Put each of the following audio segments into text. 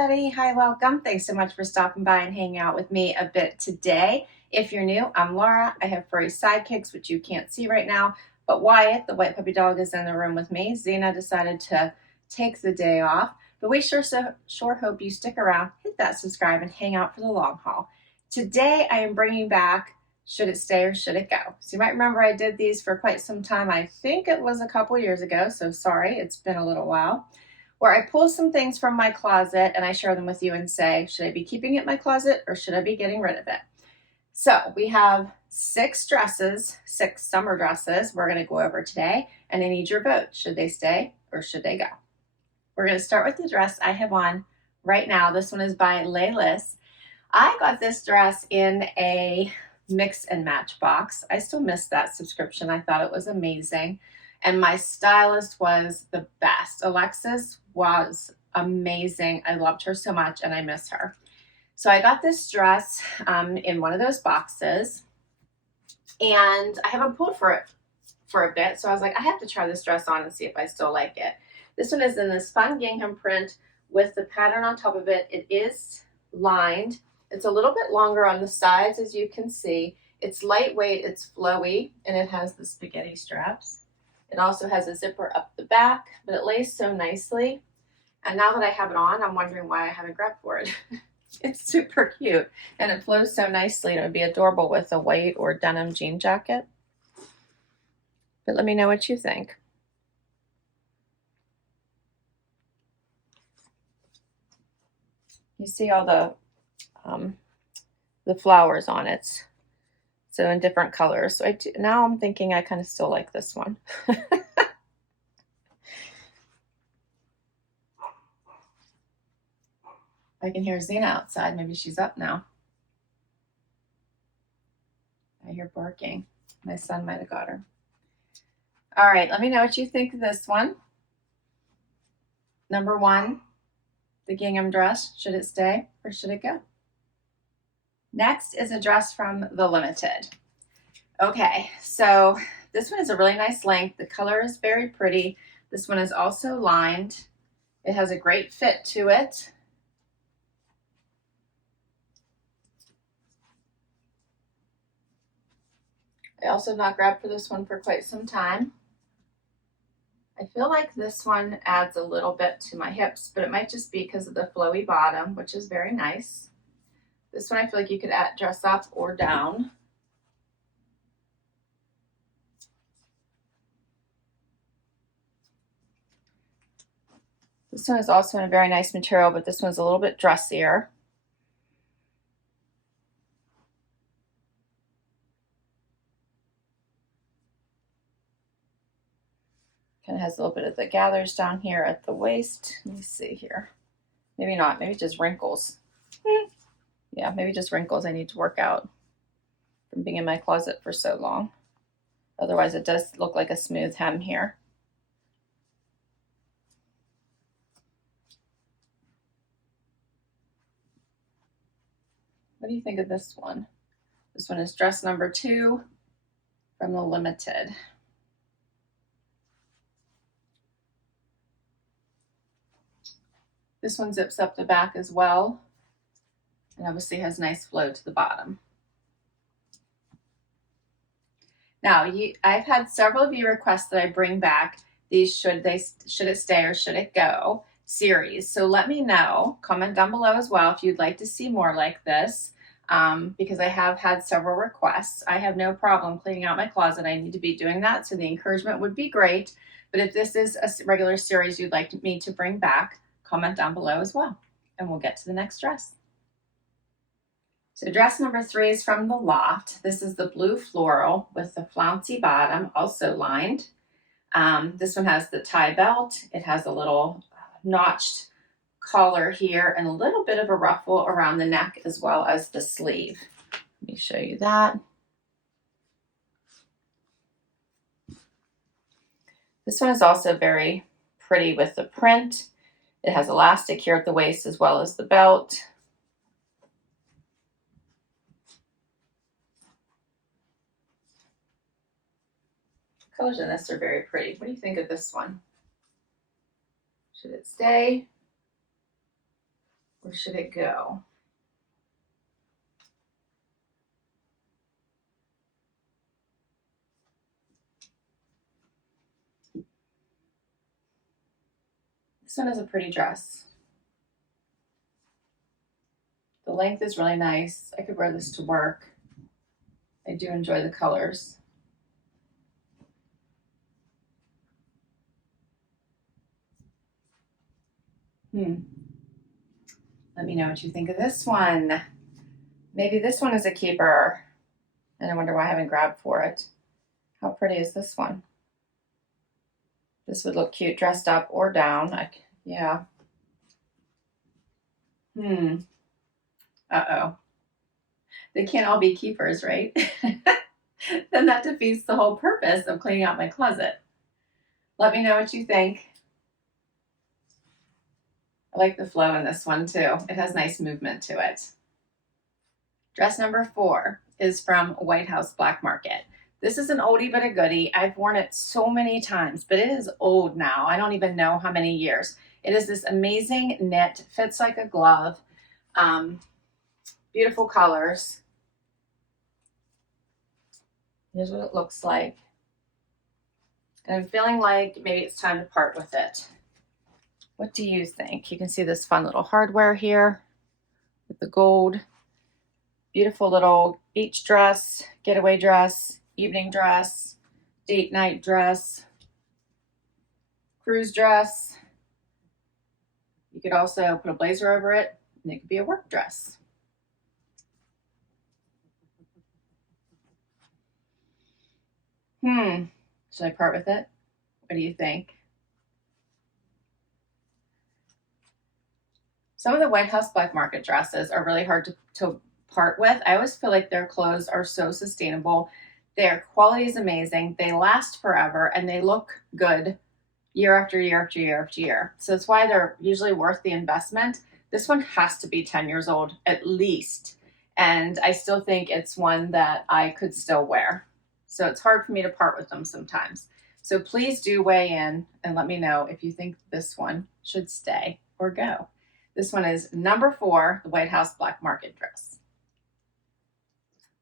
everybody. Hi, welcome. Thanks so much for stopping by and hanging out with me a bit today. If you're new, I'm Laura. I have furry sidekicks, which you can't see right now, but Wyatt, the white puppy dog, is in the room with me. Xena decided to take the day off, but we sure hope you stick around, hit that subscribe, and hang out for the long haul. Today, I am bringing back Should It Stay or Should It Go? So you might remember I did these for quite some time. I think it was a couple years ago, so sorry, it's been a little while, where I pull some things from my closet and I share them with you and say, should I be keeping it in my closet or should I be getting rid of it? So we have 6 dresses, 6 summer dresses we're gonna go over today, and I need your vote. Should they stay or should they go? We're gonna start with the dress I have on right now. This one is by Laylis. I got this dress in a mix and match box. I still miss that subscription. I thought it was amazing. And my stylist was the best. Alexis was amazing. I loved her so much and I miss her. So I got this dress in one of those boxes and I haven't pulled for it for a bit. So I was like, I have to try this dress on and see if I still like it. This one is in this fun gingham print with the pattern on top of it. It is lined. It's a little bit longer on the sides, as you can see. It's lightweight, it's flowy, and it has the spaghetti straps. It also has a zipper up the back, but it lays so nicely. And now that I have it on, I'm wondering why I haven't grabbed for it. It's super cute, and it flows so nicely, and it would be adorable with a white or denim jean jacket. But let me know what you think. You see all the flowers on it, so in different colors. So now I'm thinking I kind of still like this one. I can hear Xena outside. Maybe she's up now. I hear barking. My son might have got her. All right, let me know what you think of this one. Number 1, the gingham dress. Should it stay or should it go? Next is a dress from the Limited. Okay, so this one is a really nice length. The color is very pretty. This one is also lined. It has a great fit to it. I also have not grabbed for this one for quite some time. I feel like this one adds a little bit to my hips, but it might just be because of the flowy bottom, which is very nice. This one I feel like you could dress up or down. This one is also in a very nice material, but this one's a little bit dressier. Kind of has a little bit of the gathers down here at the waist. Let me see here. Maybe not, maybe just wrinkles. Yeah, maybe just wrinkles I need to work out from being in my closet for so long. Otherwise it does look like a smooth hem here. What do you think of this one? This one is dress number 2 from the Limited. This one zips up the back as well, and obviously has nice flow to the bottom. Now, I've had several of you request that I bring back these should it stay or should it go series. So let me know, comment down below as well if you'd like to see more like this, because I have had several requests. I have no problem cleaning out my closet. I need to be doing that, so the encouragement would be great. But if this is a regular series you'd like me to bring back, comment down below as well, and we'll get to the next dress. So dress number 3 is from the Loft. This is the blue floral with the flouncy bottom, also lined. This one has the tie belt. It has a little notched collar here and a little bit of a ruffle around the neck as well as the sleeve. Let me show you that. This one is also very pretty with the print. It has elastic here at the waist as well as the belt. Colors in this are very pretty. What do you think of this one? Should it stay or should it go? This one is a pretty dress. The length is really nice. I could wear this to work. I do enjoy the colors. Let me know what you think of this one. Maybe this one is a keeper. And I wonder why I haven't grabbed for it. How pretty is this one? This would look cute dressed up or down. Yeah. Uh-oh. They can't all be keepers, right? Then that defeats the whole purpose of cleaning out my closet. Let me know what you think. I like the flow in this one too. It has nice movement to it. Dress number 4 is from White House Black Market. This is an oldie but a goodie. I've worn it so many times, but it is old now. I don't even know how many years. It is this amazing knit, fits like a glove. Beautiful colors. Here's what it looks like. And I'm feeling like maybe it's time to part with it. What do you think? You can see this fun little hardware here with the gold. Beautiful little beach dress, getaway dress, evening dress, date night dress, cruise dress. You could also put a blazer over it, and it could be a work dress. Should I part with it? What do you think? Some of the White House Black Market dresses are really hard to part with. I always feel like their clothes are so sustainable. Their quality is amazing. They last forever and they look good year after year after year after year. So that's why they're usually worth the investment. This one has to be 10 years old at least. And I still think it's one that I could still wear. So it's hard for me to part with them sometimes. So please do weigh in and let me know if you think this one should stay or go. This one is number 4, the White House Black Market dress.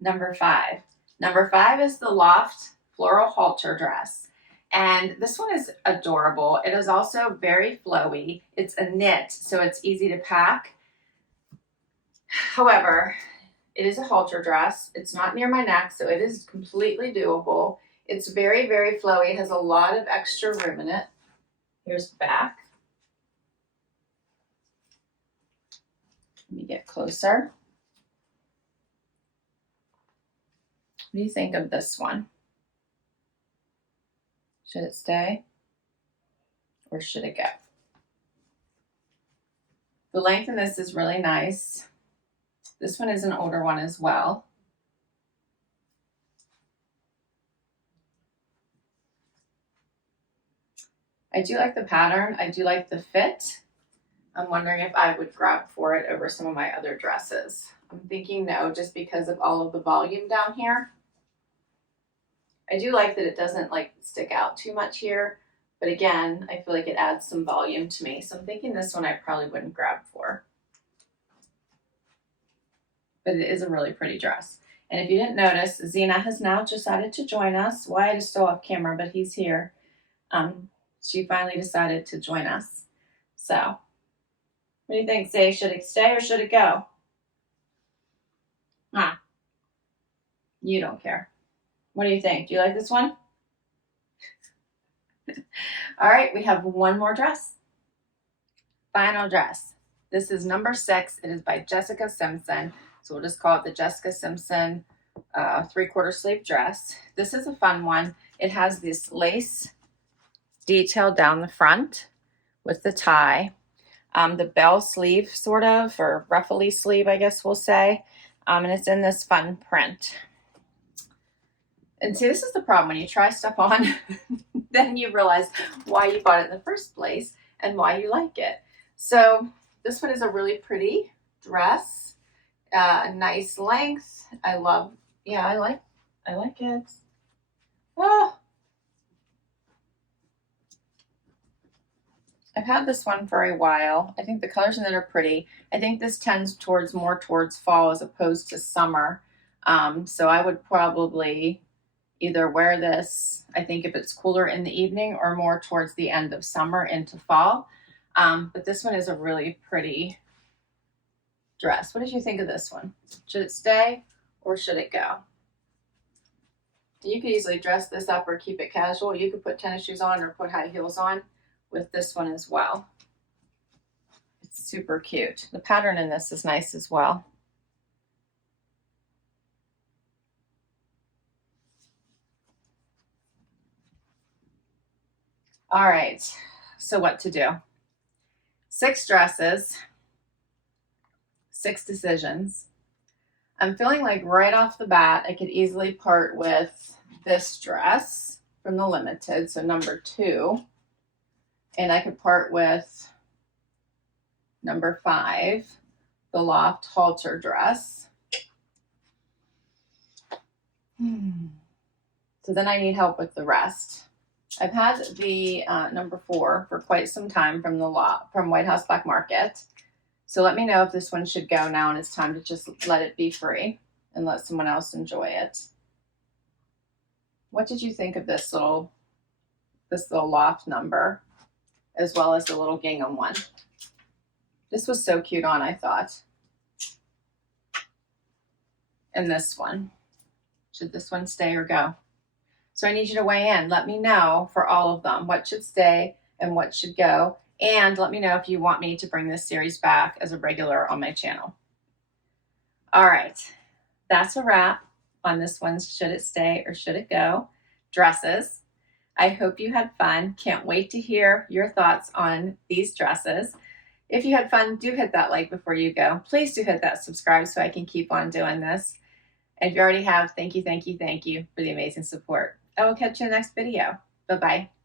Number 5. Number 5 is the Loft Floral Halter dress. And this one is adorable. It is also very flowy. It's a knit, so it's easy to pack. However, it is a halter dress. It's not near my neck, so it is completely doable. It's very, very flowy. It has a lot of extra room in it. Here's the back. Let me get closer. What do you think of this one? Should it stay or should it go? The length in this is really nice. This one is an older one as well. I do like the pattern. I do like the fit. I'm wondering if I would grab for it over some of my other dresses. I'm thinking no, just because of all of the volume down here. I do like that it doesn't like stick out too much here, but again, I feel like it adds some volume to me. So I'm thinking this one I probably wouldn't grab for. But it is a really pretty dress. And if you didn't notice, Zena has now decided to join us. Wyatt is still off camera, but he's here. She finally decided to join us. So, what do you think, Zay? Should it stay or should it go? You don't care. What do you think? Do you like this one? All right, we have one more dress. Final dress. This is number 6. It is by Jessica Simpson. So we'll just call it the Jessica Simpson 3/4 sleeve dress. This is a fun one. It has this lace detail down the front with the tie. The bell sleeve sort of, or ruffly sleeve, I guess we'll say. And it's in this fun print. And see, this is the problem when you try stuff on, then you realize why you bought it in the first place and why you like it. So this one is a really pretty dress, a nice length. I like it. Oh, I've had this one for a while. I think the colors in it are pretty. I think this tends towards more towards fall as opposed to summer. So I would probably either wear this, I think if it's cooler in the evening, or more towards the end of summer into fall. But this one is a really pretty dress. What did you think of this one? Should it stay or should it go? You could easily dress this up or keep it casual. You could put tennis shoes on or put high heels on with this one as well. It's super cute. The pattern in this is nice as well. All right, so what to do? 6 dresses, 6 decisions. I'm feeling like right off the bat, I could easily part with this dress from the Limited, so number 2. And I could part with number 5, the Loft Halter dress. So then I need help with the rest. I've had the number 4 for quite some time from White House Black Market. So let me know if this one should go now and it's time to just let it be free and let someone else enjoy it. What did you think of this little Loft number, as well as the little gingham one? This was so cute on, I thought. And this one. Should this one stay or go? So I need you to weigh in. Let me know for all of them what should stay and what should go. And let me know if you want me to bring this series back as a regular on my channel. All right, that's a wrap on this one. Should it stay or should it go? Dresses. I hope you had fun. Can't wait to hear your thoughts on these dresses. If you had fun, do hit that like before you go. Please do hit that subscribe so I can keep on doing this. And if you already have, thank you, thank you, thank you for the amazing support. I will catch you in the next video. Bye-bye.